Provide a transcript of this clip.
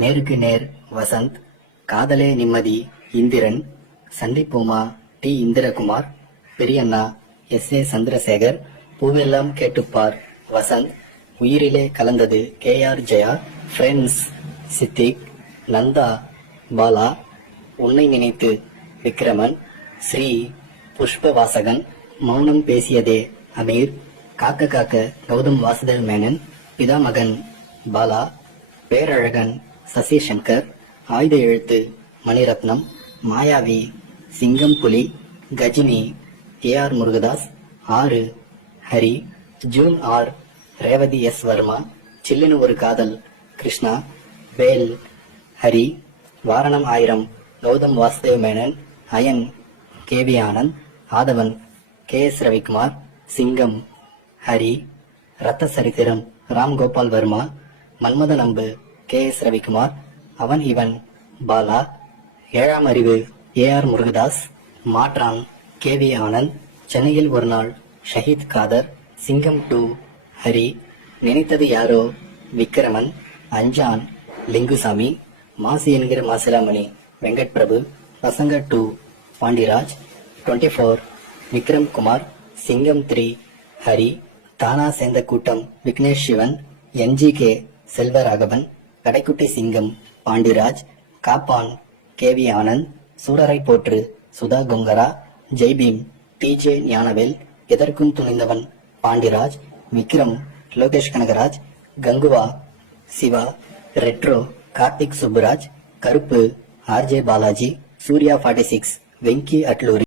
நேருக்கு நேர் வசந்த், காதலே நிம்மதி இந்திரன், சந்திப்போமா டி இந்திரகுமார், பெரியண்ணா எஸ்.ஏ. சந்திரசேகர், பூவெல்லாம் கேட்டுப்பார் வசந்த், உயிரிலே கலந்தது கே.ஆர். ஜெயா, ஃப்ரெண்ட்ஸ் சித்திக், நந்தா பாலா, உன்னை நினைத்து விக்ரமன், ஸ்ரீ புஷ்பவாசகன், மௌனம் பேசியதே அமீர், காக்க காக்க கௌதம் வாசுதேவ் மேனன், பிதாமகன் பாலா, பேரழகன் சசிசங்கர், ஆயுத எழுத்து Mani Ratnam, Maayavi Singam Puli, Ghajini A R. Murugadoss, 6 Hari, June 6 Revathi S. Varma, Sillunu Oru Kadhal Krishna, Vel Hari, Vaaranam 1000 Gautham Vasudev Menon, Ayan K V. Anand, Aadhavan K S. Ravikumar, Singam Hari, ரத்த சரித்திரம் ராம்கோபால் வர்மா, மன்மதன் அம்பு கே.எஸ். ரவிக்குமார், அவன் இவன் பாலா, 7ஆம் அறிவு ஏ.ஆர். முருகதாஸ், மாற்றான் கே.வி. ஆனந்த், சென்னையில் ஒரு நாள் ஷஹீத் காதர், சிங்கம் 2 ஹரி, நினைத்தது யாரோ விக்ரமன், அஞ்சான் லிங்குசாமி, மாசி என்கிற மாசிலாமணி வெங்கட் பிரபு, பசங்க 2 பாண்டிராஜ், 24 விக்ரம் குமார், சிங்கம் 3 ஹரி, தானா சேர்ந்த கூட்டம் விக்னேஷ் சிவன், என்.ஜி.கே. செல்வராகவன், கடைக்குட்டி சிங்கம் பாண்டிராஜ், காப்பான் கே.வி. ஆனந்த், சூரரை போற்று சுதா கொங்கரா, ஜெய்பீம் டி.ஜே. ஞானவேல், எதற்கும் துணிந்தவன் பாண்டிராஜ், விக்ரம் லோகேஷ் கனகராஜ், கங்குவா சிவா, ரெட்ரோ கார்த்திக் சுப்புராஜ், கருப்பு ஆர்.ஜே. பாலாஜி, சூர்யா 46 வெங்கி அட்லூரி.